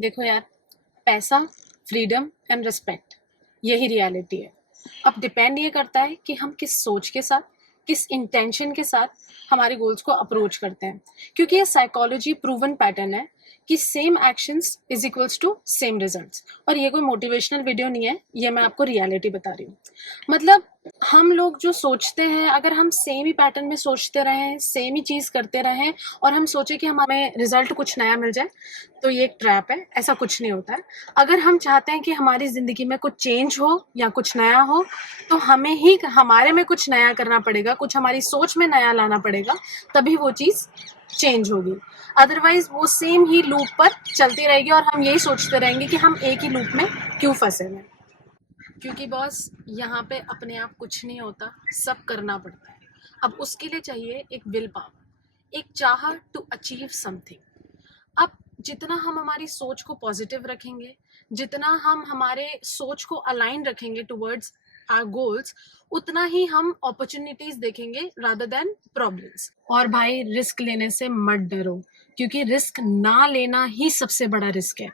देखो यार, पैसा, फ्रीडम एंड रिस्पेक्ट, यही रियलिटी है। अब डिपेंड ये करता है कि हम किस सोच के साथ, किस इंटेंशन के साथ हमारे गोल्स को अप्रोच करते हैं। क्योंकि ये साइकोलॉजी प्रूवन पैटर्न है कि same actions is equals to same results. और ये कोई मोटिवेशनल वीडियो नहीं है, ये मैं आपको रियलिटी बता रही हूँ। मतलब हम लोग जो सोचते हैं, अगर हम सेम ही पैटर्न में सोचते रहें, सेम ही चीज़ करते रहें और हम सोचे कि हमें रिजल्ट कुछ नया मिल जाए, तो ये एक ट्रैप है। ऐसा कुछ नहीं होता है। अगर हम चाहते हैं कि हमारी ज़िंदगी में कुछ चेंज हो या कुछ नया हो, तो हमें ही हमारे में कुछ नया करना पड़ेगा, कुछ हमारी सोच में नया लाना पड़ेगा, तभी वो चीज़ चेंज होगी। अदरवाइज वो सेम ही लूप पर चलती रहेगी और हम यही सोचते रहेंगे कि हम एक ही लूप में क्यों फंसे हुए हैं। क्योंकि बॉस, यहाँ पे अपने आप कुछ नहीं होता, सब करना पड़ता है। अब उसके लिए चाहिए एक विल पावर, एक चाह टू अचीव समथिंग। अब जितना हम हमारी सोच को पॉजिटिव रखेंगे, जितना हम हमारे सोच को अलाइन रखेंगे टुवर्ड्स आवर गोल्स, उतना ही हम अपॉर्चुनिटीज देखेंगे रादर देन प्रॉब्लम्स। और भाई, रिस्क लेने से मत डरो, क्योंकि रिस्क ना लेना ही सबसे बड़ा रिस्क है।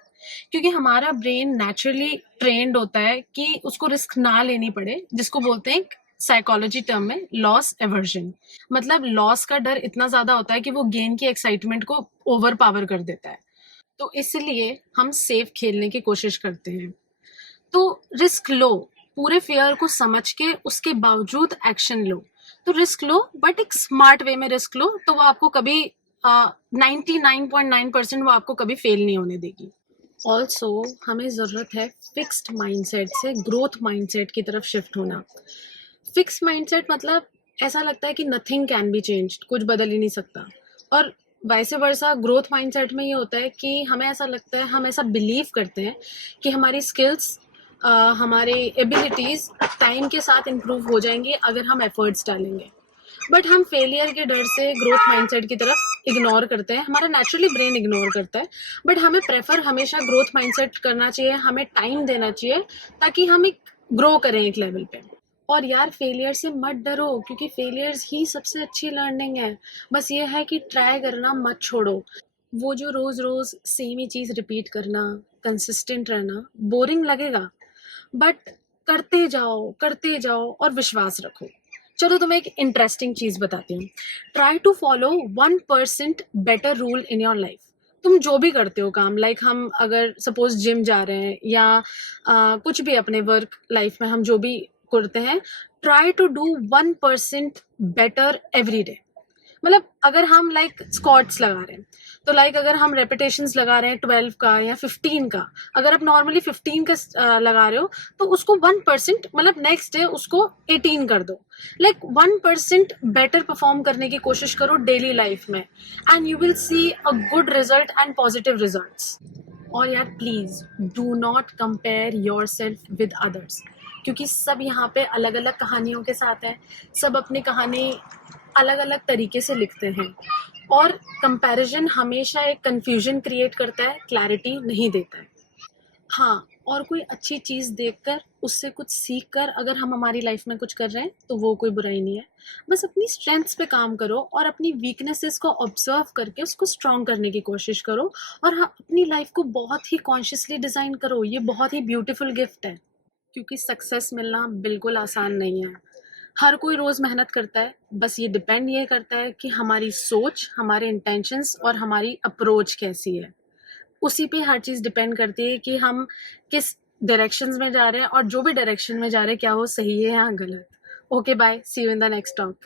क्योंकि हमारा ब्रेन नेचुरली ट्रेंड होता है कि उसको रिस्क ना लेनी पड़े, जिसको बोलते हैं साइकोलॉजी टर्म में लॉस एवर्जन। मतलब लॉस का डर इतना ज्यादा होता है कि वो गेन की एक्साइटमेंट को ओवर पावर कर देता है। तो इसलिए हम सेफ खेलने की कोशिश करते हैं। तो रिस्क लो, पूरे फेयर को समझ के उसके बावजूद एक्शन लो। तो रिस्क लो, बट एक स्मार्ट वे में रिस्क लो, तो वो आपको कभी 99.9% वो आपको कभी फेल नहीं होने देगी। ऑल्सो हमें ज़रूरत है फिक्स्ड माइंडसेट से ग्रोथ माइंडसेट की तरफ शिफ्ट होना। फिक्स माइंडसेट मतलब ऐसा लगता है कि नथिंग कैन बी चेंज्ड, कुछ बदल ही नहीं सकता। और वैसे वर्सा ग्रोथ माइंडसेट में ये होता है कि हमें ऐसा लगता है, हम ऐसा बिलीव करते हैं कि हमारी स्किल्स, हमारे एबिलिटीज़ टाइम के साथ इम्प्रूव हो जाएंगी अगर हम एफर्ट्स डालेंगे। बट हम फेलियर के डर से ग्रोथ माइंडसेट की तरफ इग्नोर करते हैं, हमारा नेचुरली ब्रेन इग्नोर करता है। बट हमें प्रेफर हमेशा ग्रोथ माइंडसेट करना चाहिए, हमें टाइम देना चाहिए, ताकि हम एक ग्रो करें एक लेवल पे। और यार, फेलियर से मत डरो, क्योंकि फेलियर्स ही सबसे अच्छी लर्निंग है। बस ये है कि ट्राई करना मत छोड़ो। वो जो रोज रोज सेम ही चीज रिपीट करना, कंसिस्टेंट रहना बोरिंग लगेगा, बट करते जाओ और विश्वास रखो। चलो तुम्हें एक इंटरेस्टिंग चीज बताती हूँ। Try to follow 1% better rule in your life. तुम जो भी करते हो काम, लाइक हम अगर सपोज जिम जा रहे हैं या कुछ भी अपने वर्क लाइफ में हम जो भी करते हैं, try to do 1% better every day. मतलब अगर हम लाइक स्क्वाट्स लगा रहे हैं, तो लाइक अगर हम रेपिटेशंस लगा रहे हैं 12 का या 15 का, अगर आप नॉर्मली 15 का लगा रहे हो, तो उसको 1%, मतलब नेक्स्ट डे उसको 18 कर दो। लाइक 1% बेटर परफॉर्म करने की कोशिश करो डेली लाइफ में, and you will see a good result and positive results. और यार please do not compare your self with others, क्योंकि सब यहाँ पे अलग अलग कहानियों के साथ हैं। सब अपनी कहानी अलग अलग तरीके से लिखते हैं, और कंपैरिजन हमेशा एक कंफ्यूजन क्रिएट करता है, क्लैरिटी नहीं देता है। हाँ, और कोई अच्छी चीज़ देखकर, उससे कुछ सीख कर अगर हम हमारी लाइफ में कुछ कर रहे हैं, तो वो कोई बुराई नहीं है। बस अपनी स्ट्रेंथ्स पे काम करो और अपनी वीकनेसेस को ऑब्जर्व करके उसको स्ट्रॉन्ग करने की कोशिश करो। और हाँ, अपनी लाइफ को बहुत ही कॉन्शियसली डिज़ाइन करो, ये बहुत ही ब्यूटीफुल गिफ्ट है। क्योंकि सक्सेस मिलना बिल्कुल आसान नहीं है। हर कोई रोज़ मेहनत करता है, बस ये डिपेंड ये करता है कि हमारी सोच, हमारे इंटेंशंस और हमारी अप्रोच कैसी है। उसी पे हर चीज़ डिपेंड करती है कि हम किस डायरेक्शंस में जा रहे हैं, और जो भी डायरेक्शन में जा रहे हैं, क्या वो सही है या गलत। Okay bye, see you in the next talk.